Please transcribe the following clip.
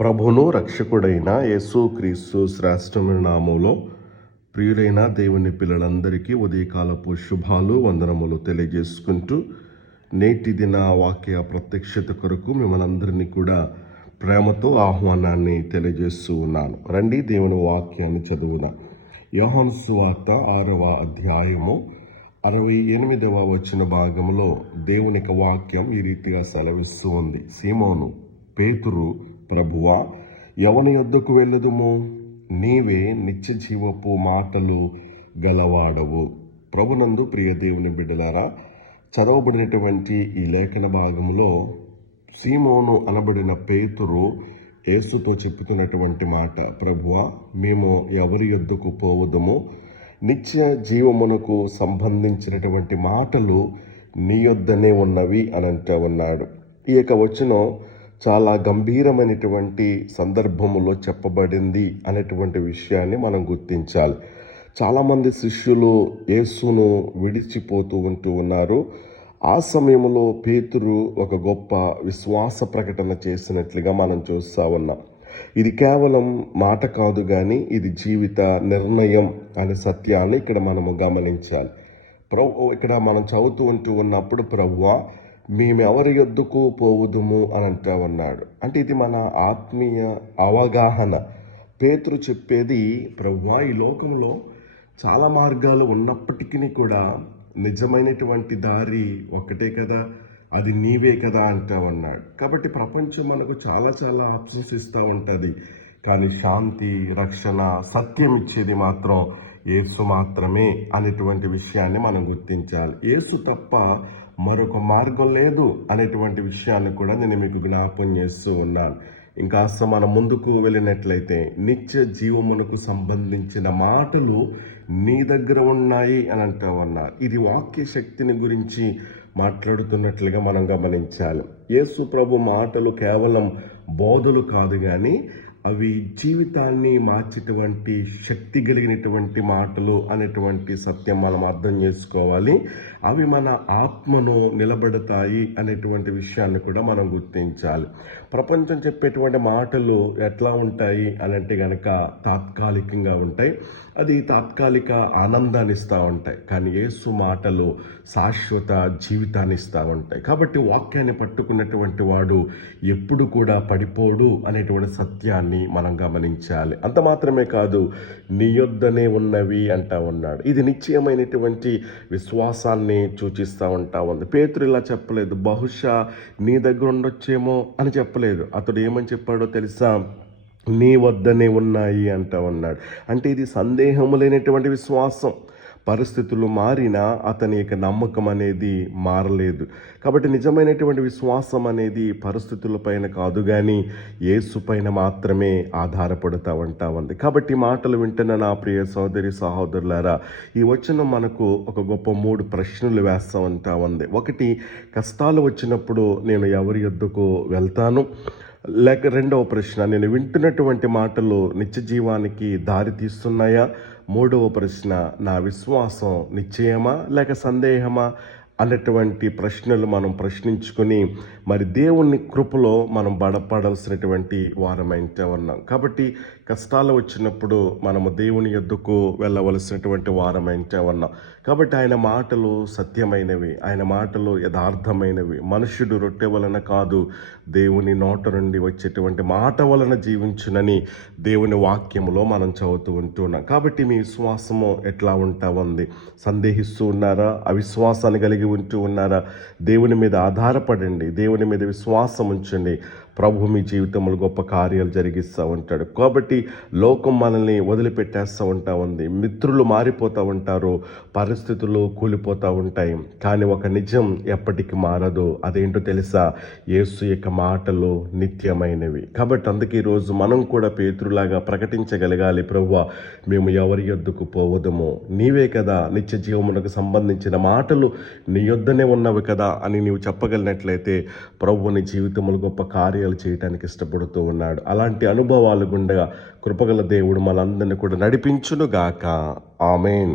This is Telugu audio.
ప్రభును రక్షకుడైన యేసుక్రీస్తు శ్రేష్టమైన నామములో ప్రియులైన దేవుని పిల్లలందరికీ ఉదయకాలపు శుభాలు వందనములు తెలియజేసుకుంటూ నేటి దిన వాక్య ప్రత్యక్షత కొరకు మిమ్మల్ని అందరినీ కూడా ప్రేమతో ఆహ్వానాన్ని తెలియజేస్తూ ఉన్నాను. రండి దేవుని వాక్యాన్ని చదువున. యోహాను సువార్త 6వ అధ్యాయము 68వ వచన భాగంలో దేవునికి వాక్యం ఈ రీతిగా సెలవిస్తూ ఉంది. సీమోను పేతురు, ప్రభువా, ఎవని యొద్దకు వెళ్ళదుము? నీవే నిత్య జీవపు మాటలు గలవాడవు. ప్రభునందు ప్రియ దేవుని బిడ్డలారా, చదవబడినటువంటి ఈ లేఖన భాగంలో సీమోను అనబడిన పేతురు యేసుతో చెప్పుతున్నటువంటి మాట, ప్రభువా, మేము ఎవరి యొద్దకు పోవదుము? నిత్య జీవమునకు సంబంధించినటువంటి మాటలు నీ యొద్దనే ఉన్నవి అని అంటూ ఉన్నాడు. ఈ యొక్క వచనం చాలా గంభీరమైనటువంటి సందర్భములో చెప్పబడింది అనేటువంటి విషయాన్ని మనం గుర్తించాలి. చాలామంది శిష్యులు యేసును విడిచిపోతూ ఉన్నారు. ఆ సమయంలో పేతురు ఒక గొప్ప విశ్వాస ప్రకటన చేసినట్లుగా మనం చూస్తూ ఉన్నాం. ఇది కేవలం మాట కాదు కానీ ఇది జీవిత నిర్ణయం అనే సత్యాన్ని ఇక్కడ మనము గమనించాలి. ఇక్కడ మనం చదువుతూ ఉన్నప్పుడు, ప్రభువా, మేమెవరి యొద్దకు పోవుదుము అని అంటూ ఉన్నాడు. అంటే ఇది మన ఆత్మీయ అవగాహన. పేతురు చెప్పేది, ప్రభువా, ఈ లోకంలో చాలా మార్గాలు ఉన్నప్పటికీ కూడా నిజమైనటువంటి దారి ఒక్కటే కదా, అది నీవే కదా అంటూ ఉన్నాడు. కాబట్టి ప్రపంచం మనకు చాలా చాలా ఆప్షన్స్ ఇస్తూ ఉంటుంది, కానీ శాంతి, రక్షణ, సత్యం ఇచ్చేది మాత్రం యేసు మాత్రమే అనేటువంటి విషయాన్ని మనం గుర్తించాలి. యేసు తప్ప మరొక మార్గం లేదు అనేటువంటి విషయాన్ని కూడా నేను మీకు జ్ఞాపం చేస్తూ ఉన్నాను. ఇంకా మనం ముందుకు వెళ్ళినట్లయితే నిత్య జీవమునకు సంబంధించిన మాటలు నీ దగ్గర ఉన్నాయి అని అంటూ ఉన్నారు. ఇది వాక్య శక్తిని గురించి మాట్లాడుతున్నట్లుగా మనం గమనించాలి. యేసు ప్రభు మాటలు కేవలం బోధలు కాదు కానీ అవి జీవితాన్ని మార్చేటువంటి శక్తి కలిగినటువంటి మాటలు అనేటువంటి సత్యం మనం అర్థం చేసుకోవాలి. అవి మన ఆత్మను నిలబెడతాయి అనేటువంటి విషయాన్ని కూడా మనం గుర్తించాలి. ప్రపంచం చెప్పేటువంటి మాటలు ఎట్లా ఉంటాయి అని అంటే కనుక తాత్కాలికంగా ఉంటాయి. అది తాత్కాలిక ఆనందాన్ని ఇస్తూ ఉంటాయి. కానీ యేసు మాటలు శాశ్వత జీవితాన్ని ఇస్తూ ఉంటాయి. కాబట్టి వాక్యాన్ని పట్టుకున్నటువంటి వాడు ఎప్పుడు కూడా పడిపోడు అనేటువంటి సత్యాన్ని మనం గమనించాలి. అంత మాత్రమే కాదు, నీ యొద్దనే ఉన్నవి అంటా ఉన్నాడు. ఇది నిశ్చయమైనటువంటి విశ్వాసాన్ని సూచిస్తూ ఉంటా ఉంది. పేతురు ఇలా చెప్పలేదు, బహుశా నీ దగ్గర ఉండొచ్చేమో అని చెప్పలేదు. అతడు ఏమని చెప్పాడో తెలుసా? నీ వద్దనే ఉన్నాయి అంటా ఉన్నాడు. అంటే ఇది సందేహము లేనటువంటి విశ్వాసం. పరిస్థితులు మారినా అతని యొక్క నమ్మకం అనేది మారలేదు. కాబట్టి నిజమైనటువంటి విశ్వాసం అనేది పరిస్థితుల పైన కాదు కానీ యేసు పైన మాత్రమే ఆధారపడుతూ ఉంటా ఉంది. కాబట్టి మాటలు వింటున్న నా ప్రియ సోదరి సహోదరులారా, ఈ వచనం మనకు ఒక గొప్ప 3 ప్రశ్నలు వేస్తూ ఉంటా ఉంది. ఒకటి, కష్టాలు వచ్చినప్పుడు నేను ఎవరి యొద్దకు వెళ్తాను? లేక రెండవ ప్రశ్న, నేను వింటున్నటువంటి మాటలు నిత్య జీవానికి దారి తీస్తున్నాయా? మూడవ ప్రశ్న, నా విశ్వాసం నిశ్చయమా లేక సందేహమా అనేటువంటి ప్రశ్నలు మనం ప్రశ్నించుకొని మరి దేవుని కృపలో మనం బలపడాల్సినటువంటి వారమైతే ఉన్నాం. కాబట్టి కష్టాలు వచ్చినప్పుడు మనము దేవుని యొద్దకు వెళ్ళవలసినటువంటి వారమైతే ఉన్నాం. కాబట్టి ఆయన మాటలు సత్యమైనవి, ఆయన మాటలు యథార్థమైనవి. మనుష్యుడు రొట్టె వలన కాదు, దేవుని నోట నుండి వచ్చేటువంటి మాట వలన జీవించునని దేవుని వాక్యములో మనం చదువుతూ ఉంటున్నాం. కాబట్టి మీ విశ్వాసము ఎట్లా ఉంటా ఉంది? సందేహిస్తూ ఉన్నారా? అవిశ్వాసాన్ని కలిగి ఉంటూ ఉన్నారా? దేవుని మీద ఆధారపడండి, దేవుని మీద విశ్వాసం ఉంచండి. ప్రభు మీ జీవితంలో గొప్ప కార్యాలు జరిగిస్తూ ఉంటాడు. కాబట్టి లోకం మనల్ని వదిలిపెట్టేస్తూ ఉంటా ఉంది, మిత్రులు మారిపోతూ ఉంటారు, పరిస్థితులు కూలిపోతూ ఉంటాయి. కానీ ఒక నిజం ఎప్పటికీ మారదు. అదేంటో తెలుసా? యేసు యొక్క మాటలు నిత్యమైనవి. కాబట్టి అందుకే ఈరోజు మనం కూడా పేతురులాగా ప్రకటించగలగాలి, ప్రభువా, మేము ఎవరి యొద్దకు పోవదము? నీవే కదా, నిత్య జీవమునకు సంబంధించిన మాటలు నీ యొద్దనే ఉన్నవి కదా అని నీవు చెప్పగలిగినట్లయితే ప్రభు నీ జీవితంలో గొప్ప కార్యాలు చేయడానికి ఇష్టపడుతూ ఉన్నాడు. అలాంటి అనుభవాలు గుండగా కృపగల దేవుడు మనందరినీ కూడా నడిపించును గాక. ఆమేన్.